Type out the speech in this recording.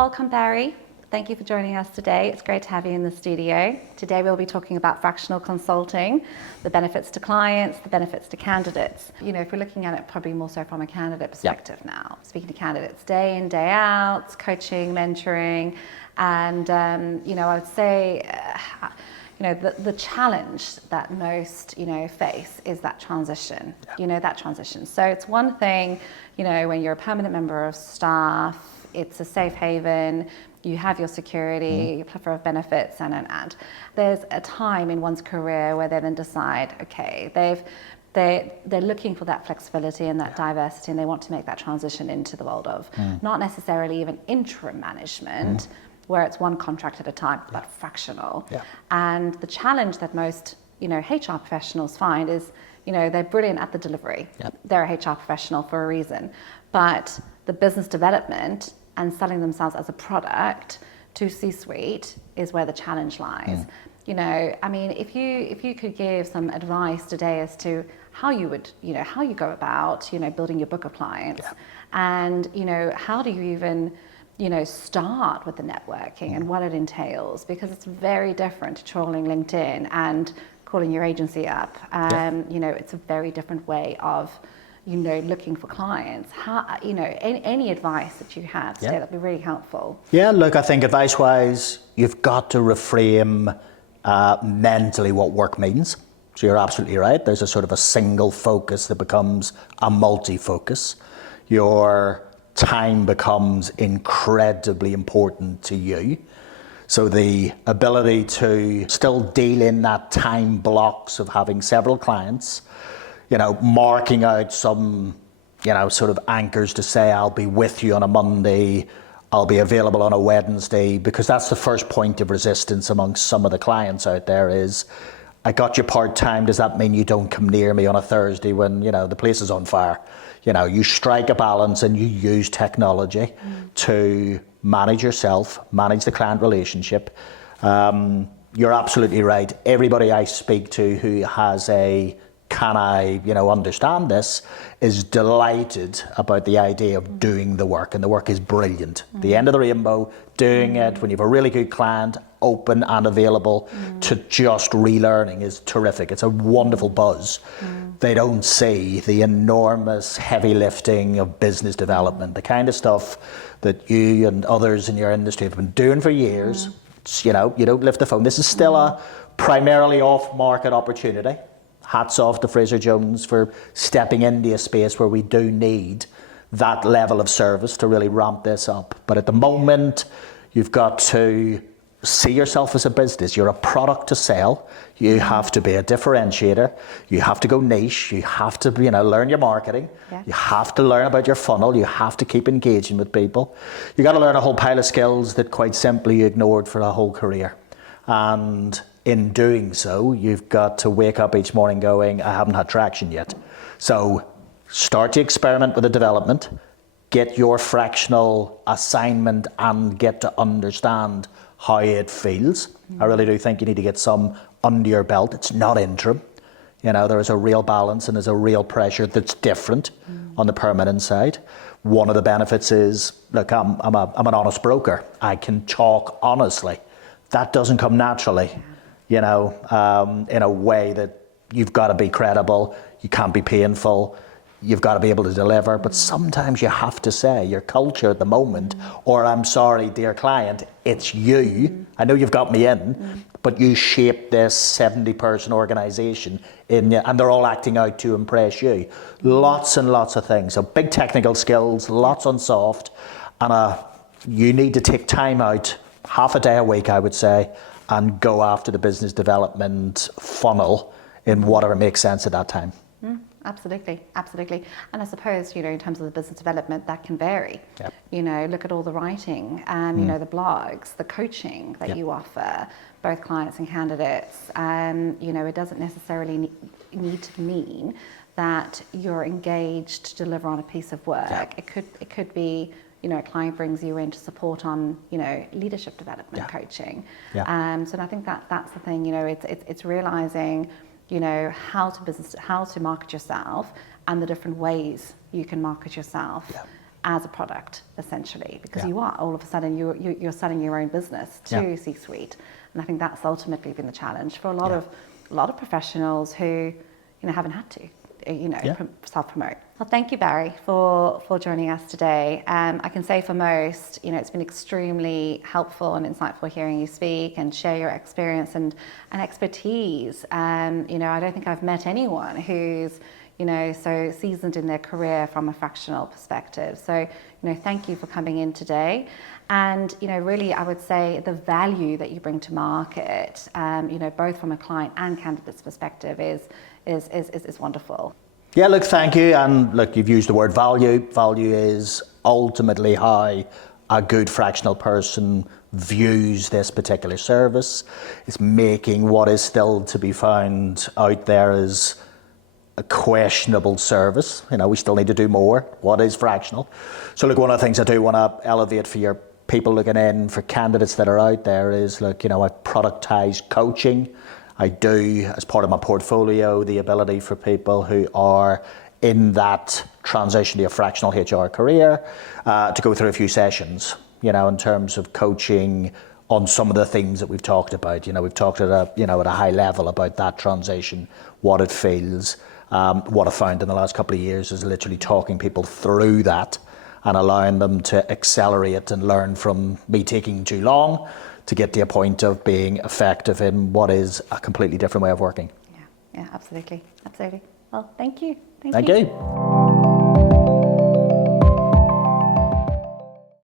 welcome Barry. Thank you for joining us today. It's great to have you in the studio. Today we'll be talking about fractional consulting, the benefits to clients, the benefits to candidates. You know, if we're looking at it probably more so from a candidate perspective now, speaking to candidates day in, day out, coaching, mentoring, and you know, I would say, you know, the challenge that most, you know, face is that transition, you know, that transition. So it's one thing, you know, when you're a permanent member of staff, it's a safe haven, you have your security, a plethora of benefits, and there's a time in one's career where they then decide, okay, they're looking for that flexibility and that diversity, and they want to make that transition into the world of not necessarily even interim management, where it's one contract at a time, but fractional. And the challenge that most, you know, HR professionals find is, you know, they're brilliant at the delivery. They're a HR professional for a reason, but the business development and selling themselves as a product to C-suite is where the challenge lies. You know, I mean, if you could give some advice today as to how you would, you know, how you go about, you know, building your book of clients, and, you know, how do you even, you know, start with the networking and what it entails, because it's very different to trawling LinkedIn and calling your agency up. You know, it's a very different way of, you know, looking for clients. How, you know, any advice that you have today, that'd be really helpful. Yeah, look, I think advice-wise, you've got to reframe mentally what work means. So you're absolutely right. There's a sort of a single focus that becomes a multi-focus. Your time becomes incredibly important to you. So the ability to still deal in that time blocks of having several clients, you know, marking out some, you know, sort of anchors to say, I'll be with you on a Monday, I'll be available on a Wednesday, because that's the first point of resistance amongst some of the clients out there is, I got you part-time, does that mean you don't come near me on a Thursday when, you know, the place is on fire? You know, you strike a balance and you use technology to manage yourself, manage the client relationship. You're absolutely right. Everybody I speak to who has a can I, you know, understand this, is delighted about the idea of doing the work, and the work is brilliant. The end of the rainbow, doing it when you have a really good client, open and available to just relearning is terrific. It's a wonderful buzz. They don't see the enormous heavy lifting of business development, the kind of stuff that you and others in your industry have been doing for years. It's, you know, you don't lift the phone. This is still a primarily off-market opportunity. Hats off to Fraser Jones for stepping into a space where we do need that level of service to really ramp this up. But at the moment, you've got to see yourself as a business. You're a product to sell. You have to be a differentiator. You have to go niche. You have to, you know, learn your marketing. You have to learn about your funnel. You have to keep engaging with people. You got to learn a whole pile of skills that quite simply you ignored for a whole career. And in doing so, you've got to wake up each morning going, I haven't had traction yet. So start to experiment with the development, get your fractional assignment and get to understand how it feels. I really do think you need to get some under your belt. It's not interim. You know, there is a real balance and there's a real pressure that's different on the permanent side. One of the benefits is, look, I'm an honest broker. I can talk honestly. That doesn't come naturally. You know, in a way that you've got to be credible, you can't be painful, you've got to be able to deliver, but sometimes you have to say your culture at the moment, or I'm sorry, dear client, it's you. I know you've got me in, but you shape this 70-person organization and they're all acting out to impress you. Lots and lots of things. So big technical skills, lots on soft, and you need to take time out, half a day a week, I would say, and go after the business development funnel in whatever makes sense at that time. Absolutely, absolutely. And I suppose, you know, in terms of the business development, that can vary. You know, look at all the writing and, you know, the blogs, the coaching that you offer, both clients and candidates. You know, it doesn't necessarily need to mean that you're engaged to deliver on a piece of work. It could be, you know, a client brings you in to support on, you know, leadership development coaching. So I think that's the thing, you know, it's realizing, you know, how to market yourself and the different ways you can market yourself. as a product, essentially, because Yeah. you are, all of a sudden, you're selling your own business to Yeah. C-suite. And I think that's ultimately been the challenge for a lot Yeah. of professionals who, haven't had to, Yeah. self-promote. Well, thank you, Barry, for joining us today. I can say for most, it's been extremely helpful and insightful hearing you speak and share your experience and expertise. I don't think I've met anyone who's, so seasoned in their career from a fractional perspective. So, thank you for coming in today. And, really, I would say the value that you bring to market, both from a client and candidate's perspective is wonderful. Yeah, look, thank you. And look, you've used the word value. Value is ultimately how a good fractional person views this particular service. It's making what is still to be found out there as a questionable service. We still need to do more. What is fractional? So look, one of the things I do want to elevate for your people looking in, for candidates that are out there, is look, I productize coaching. I do, as part of my portfolio, the ability for people who are in that transition to a fractional HR career to go through a few sessions, in terms of coaching on some of the themes that we've talked about. We've talked at a high level about that transition, what it feels. What I found in the last couple of years is literally talking people through that and allowing them to accelerate and learn from me taking too long to get to a point of being effective in what is a completely different way of working. Yeah, absolutely. Well, thank you. Thank you.